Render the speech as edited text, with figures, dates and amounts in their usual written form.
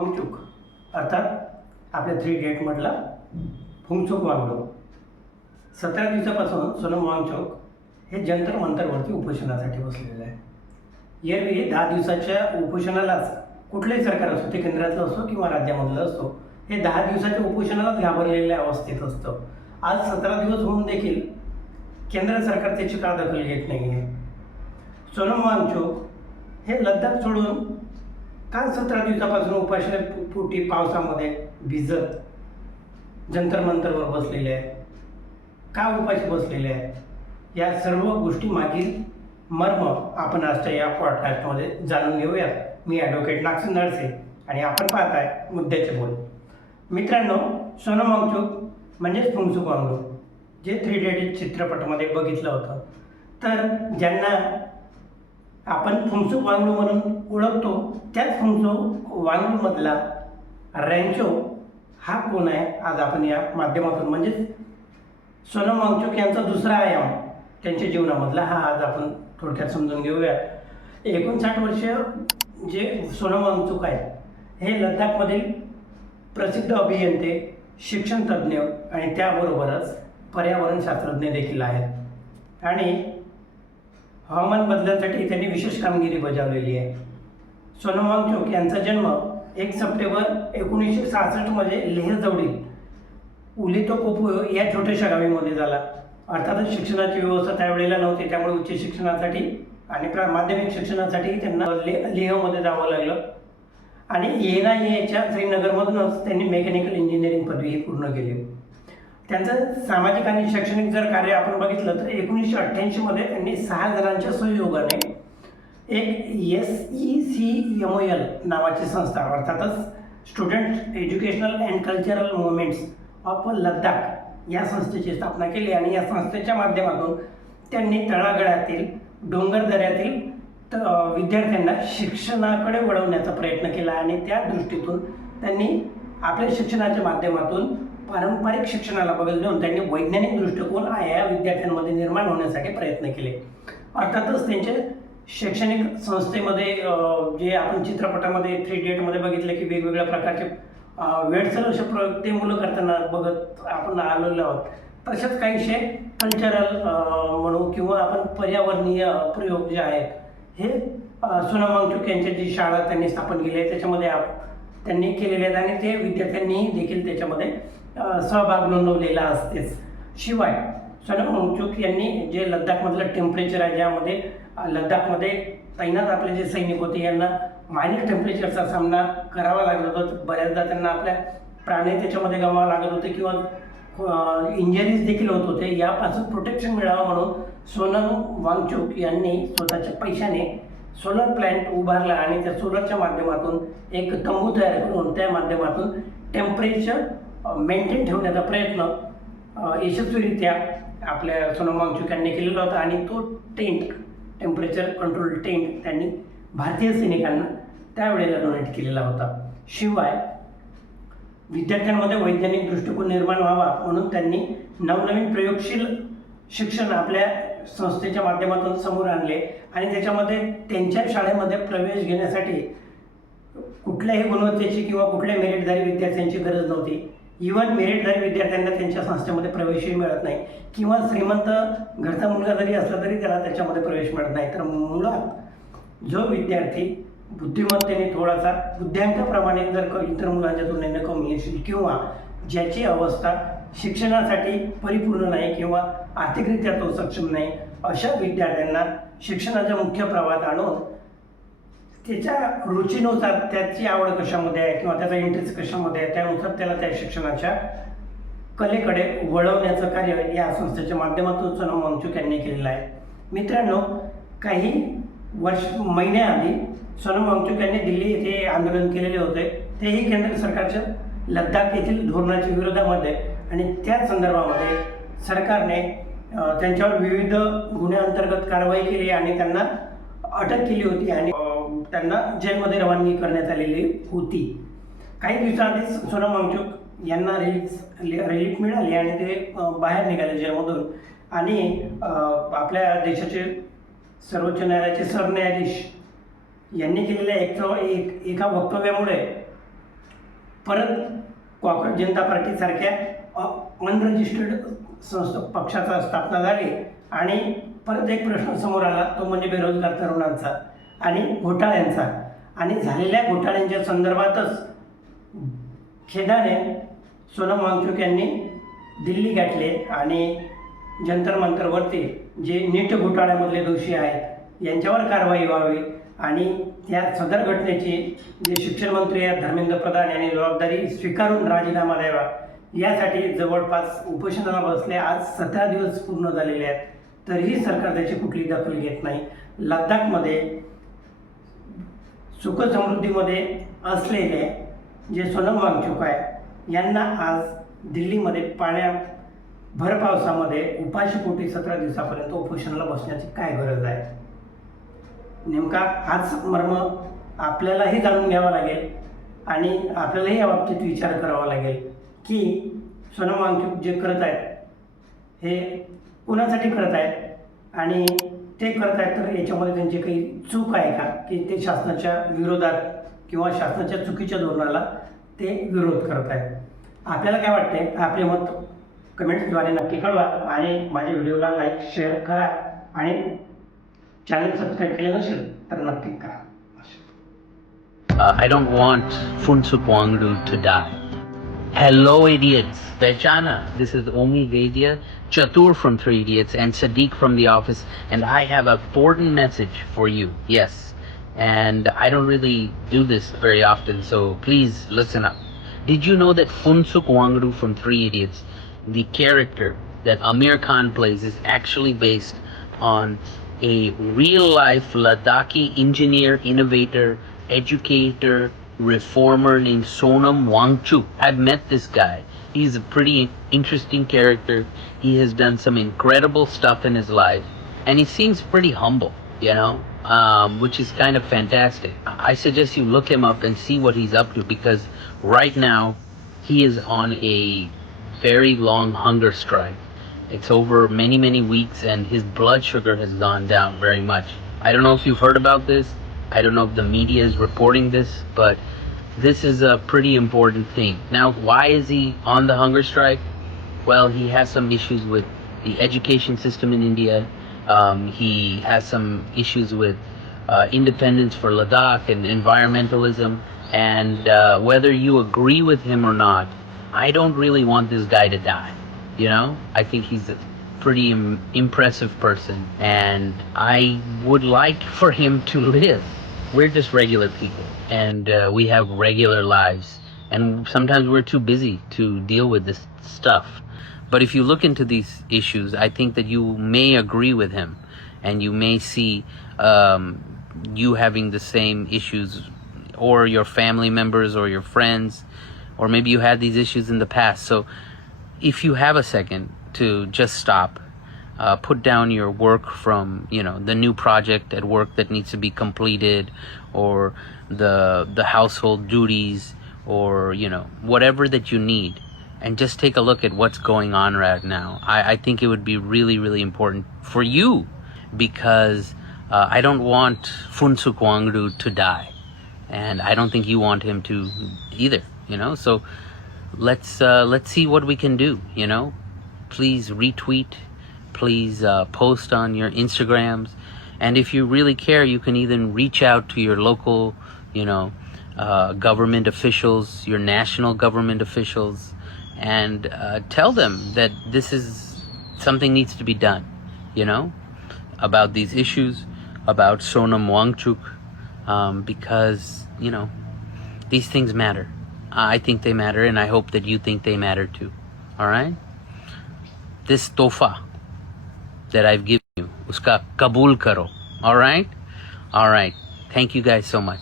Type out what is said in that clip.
वांगचुक अर्थात आपल्या 3 इडियटमधला फुंगचुक वांगडू 17 दिवसापासून सोनम वांगचुक हे जंतर मंतरवरती उपोषणासाठी बसलेलं आहे. यावेळी 10 दिवसाच्या उपोषणालाच कुठलंही सरकार असो, ते केंद्रातलं असो किंवा राज्यामधलं असो, हे 10 दिवसाच्या उपोषणालाच घाबरलेल्या अवस्थेत असतं. आज 17 दिवस होऊन देखील केंद्र सरकार त्याची का दखल घेत नाही आहे. सोनम वांगचुक हे लद्दाख सोडून का 17 दिवसापासून उपासपोटी पावसामध्ये भिजत जंतर मंतरवर बसलेले आहे, का उपाशी बसलेले आहे, या सर्व गोष्टी मागील मर्म आपण आजच्या या पॉडकास्टमध्ये जाणून घेऊयात. मी ॲडव्होकेट नागसिंग नरसे आणि आपण पाहताय मुद्द्याचे बोल. मित्रांनो, सोनम वांगचुक म्हणजेच फुंगचुक वांगडू जे 3 इडियट चित्रपटामध्ये बघितलं होतं, तर ज्यांना आपण फुंगचुक वांगडू म्हणून ओळखतो, त्याच फुंगचुक वांगडूमधला रॅन्चो हा कोण आहे, आज आपण या माध्यमातून म्हणजेच सोनम वांगचुक यांचा दुसरा आयाम त्यांच्या जीवनामधला हा आज आपण थोडक्यात समजून घेऊया. 59 वर्ष जे सोनम वांगचुक आहेत हे लद्दाखमधील प्रसिद्ध अभियंते, शिक्षण तज्ज्ञ आणि त्याबरोबरच पर्यावरण शास्त्रज्ञ देखील आहेत आणि हवामान बदलांसाठी त्यांनी विशेष कामगिरी बजावलेली आहे. सोनम वांगचुक यांचा जन्म 1 सप्टेंबर 1966 मध्ये लेहजवळील उलितोपोपो या छोट्याशा गावामध्ये झाला. अर्थातच शिक्षणाची व्यवस्था त्यावेळेला नव्हती, त्यामुळे उच्च शिक्षणासाठी आणि माध्यमिक शिक्षणासाठी त्यांना लेहमध्ये जावं लागलं आणि NIAच्या श्रीनगरमधूनच त्यांनी मेकॅनिकल इंजिनिअरिंग पदवी पूर्ण केली. त्यांचं सामाजिक आणि शैक्षणिक जर कार्य आपण बघितलं तर 1988 मध्ये त्यांनी 6 जणांच्या सहयोगाने एक SECMOL नावाची संस्था, अर्थातच student educational and cultural movements of Ladakh या संस्थेची स्थापना केली आणि या संस्थेच्या माध्यमातून त्यांनी तळागाळातील डोंगरदऱ्यातील विद्यार्थ्यांना शिक्षणाकडे वळवण्याचा प्रयत्न केला आणि त्या दृष्टीतून त्यांनी आपल्या शिक्षणाच्या माध्यमातून पारंपरिक शिक्षणाला बगल देऊन त्यांनी वैज्ञानिक दृष्टिकोन या विद्यार्थ्यांमध्ये निर्माण होण्यासाठी प्रयत्न केले. अर्थातच त्यांचे शैक्षणिक संस्थेमध्ये जे आपण चित्रपटामध्ये 3 इडियटमध्ये बघितले की वेगवेगळ्या प्रकारचे वेडसर असे प्रयोग ते मुलं करताना बघत आपण आलेलो आहोत. तसेच काहीशे कल्चरल म्हणू किंवा आपण पर्यावरणीय प्रयोग जे आहेत हे सोनम वांगचुक यांच्या जी शाळा त्यांनी स्थापन केली आहे त्याच्यामध्ये त्यांनी केलेले आहेत आणि ते विद्यार्थ्यांनी देखील त्याच्यामध्ये सहभाग नोंदवलेला असतेच. शिवाय सोनम वांगचुक यांनी जे लद्दाखमधलं टेम्परेचर आहे, ज्यामध्ये लद्दाखमध्ये तैनात आपले जे सैनिक होते यांना मायनस टेम्परेचरचा सामना करावा लागत होता. बऱ्याचदा त्यांना आपल्या प्राणी त्याच्यामध्ये गमावा लागत होते किंवा इंजरीज देखील होत होते. यापासून प्रोटेक्शन मिळावं म्हणून सोनम वांगचुक यांनी स्वतःच्या पैशाने सोलर प्लॅन्ट उभारला आणि त्या सोलरच्या माध्यमातून एक तंबू तयार करून त्या माध्यमातून टेम्परेचर मेंटेन ठेवण्याचा प्रयत्न यशस्वीरित्या आपल्या सोनम वांगचुक यांनी केलेला होता आणि तो टेम्परेचर कंट्रोल टेंट त्यांनी भारतीय सैनिकांना त्यावेळेला डोनेट केलेला होता. शिवाय विद्यार्थ्यांमध्ये वैज्ञानिक दृष्टिकोन निर्माण व्हावा म्हणून त्यांनी नवनवीन प्रयोगशील शिक्षण आपल्या संस्थेच्या माध्यमातून समोर आणले आणि त्याच्यामध्ये त्यांच्या शाळेमध्ये प्रवेश घेण्यासाठी कुठल्याही गुणवत्तेची किंवा कुठल्या मेरिटधारी विद्यार्थ्यांची गरज नव्हती. इव्हन मेरिटधारी विद्यार्थ्यांना त्यांच्या संस्थेमध्ये प्रवेशही मिळत नाही किंवा श्रीमंत घरचा मुलगा जरी असला तरी त्याला त्याच्यामध्ये प्रवेश मिळत नाही. तर मुळात जो विद्यार्थी बुद्धिमत्तेने थोडासा बुद्ध्यांकाप्रमाणे जर इतर मुलांच्या तुलनेने कमी असेल किंवा ज्याची अवस्था शिक्षणासाठी परिपूर्ण नाही किंवा आर्थिकरित्या तो सक्षम नाही, अशा विद्यार्थ्यांना शिक्षणाच्या मुख्य प्रवाहात आणून त्याच्या रुचीनुसार त्याची आवड कशामध्ये आहे किंवा त्याचा इंटरेस्ट कशामध्ये आहे त्यानुसार त्याला त्या शिक्षणाच्या कलेकडे वळवण्याचं कार्य या संस्थेच्या माध्यमातून सोनम वांगचुक यांनी केलेलं आहे. मित्रांनो, काही महिन्याआधी सोनम वांगचुक यांनी दिल्ली येथे आंदोलन केलेले होते, तेही केंद्र सरकारच्या लद्दाख येथील धोरणाच्या विरोधामध्ये आणि त्या संदर्भामध्ये सरकारने त्यांच्यावर विविध गुन्ह्यांतर्गत कारवाई केली आणि त्यांना अटक केली होती आणि त्यांना जेलमध्ये रवानगी करण्यात आलेली होती. काही दिवसाआधीच सोनम वांगचुक यांना रिलीफ मिळाली आणि ते बाहेर निघाले जेलमधून आणि आपल्या देशाचे सर्वोच्च न्यायालयाचे सरन्यायाधीश यांनी केलेल्या एका वक्तव्यामुळे परत कॉक्रोच जनता पार्टीसारख्या अनरजिस्टर्ड पक्षाचा स्थापना झाली आणि परत एक प्रश्न समोर आला, तो म्हणजे बेरोजगार तरुणांचा आणि घोटाळ्यांचा. आणि झालेल्या घोटाळ्यांच्या संदर्भातच खेदाने सोनम वांगचुक यांनी दिल्ली गाठले आणि जंतर मंतरवरती जे नीट घोटाळ्यामधले दोषी आहेत यांच्यावर कारवाई व्हावी आणि त्या सदर घटनेची जे शिक्षण मंत्री आहेत धर्मेंद्र प्रधान यांनी जबाबदारी स्वीकारून राजीनामा द्यावा, यासाठी जवळपास उपोषणाला बसले. आज 17 दिवस पूर्ण झालेले आहेत, तरीही सरकार त्याची कुठली दखल घेत नाही. लडाखमध्ये सुखसमृद्धीमध्ये असलेले जे सोनम वांगचुक आहे यांना आज दिल्लीमध्ये भर पावसामध्ये उपाशीपोटी 17 दिवसापर्यंत उपोषणाला बसण्याची काय गरज आहे? नेमका हाच मर्म आपल्यालाही जाणून घ्यावा लागेल आणि आपल्यालाही या बाबतीत विचार करावा लागेल की सोनम वांगचुक जे करत आहेत हे कोणासाठी करत आहेत आणि ते करत आहेत तर याच्यामध्ये त्यांची काही चूक आहे का की ते शासनाच्या विरोधात किंवा शासनाच्या चुकीच्या धोरणाला ते विरोध करत आहेत? आपल्याला काय वाटते? आपले मत कमेंट्सद्वारे नक्की कळवा आणि माझ्या व्हिडिओला लाईक शेअर करा आणि चॅनल सबस्क्राईब केलं नसेल तर नक्की करा. I don't want Phunsukh Wangdu to die. Hello, idiots. Pehchana. This is Omi Vedia, Chatur from 3 Idiots, and Sadiq from The Office, and I have an important message for you. Yes. And I don't really do this very often, so please listen up. Did you know that Phunsukh Wangdu from 3 Idiots, the character that Amir Khan plays, is actually based on a real-life Ladakhi engineer, innovator, educator, reformer named Sonam Wangchuk? I've met this guy. He's a pretty interesting character. He has done some incredible stuff in his life, and he seems pretty humble, which is kind of fantastic. I suggest you look him up and see what he's up to, because right now he is on a very long hunger strike. It's over many, many weeks, and his blood sugar has gone down very much. I don't know if you've heard about this. I don't know if the media is reporting this, but this is a pretty important thing. Now, why is he on the hunger strike? Well, he has some issues with the education system in India. He has some issues with independence for Ladakh and environmentalism. And whether you agree with him or not, I don't really want this guy to die. I think he's a pretty impressive person, and I would like for him to live. We're just regular people, and we have regular lives, and sometimes we're too busy to deal with this stuff. But if you look into these issues, I think that you may agree with him, and you may see you having the same issues, or your family members or your friends, or maybe you had these issues in the past. So if you have a second to just stop, put down your work from the new project at work that needs to be completed, or the household duties, or whatever that you need, and just take a look at what's going on right now. I think it would be really, really important for you, because I don't want Phunsukh Wangdu to die, and I don't think you want him to either. So let's see what we can do. Please retweet, please post on your Instagrams, and if you really care, you can even reach out to your local government officials, your national government officials, and tell them that this is something needs to be done about these issues, about Sonam Wangchuk, because these things matter. I think they matter, and I hope that you think they matter too. All right? This tofa that I've given you, uska kabool karo. All right? All right. Thank you guys so much.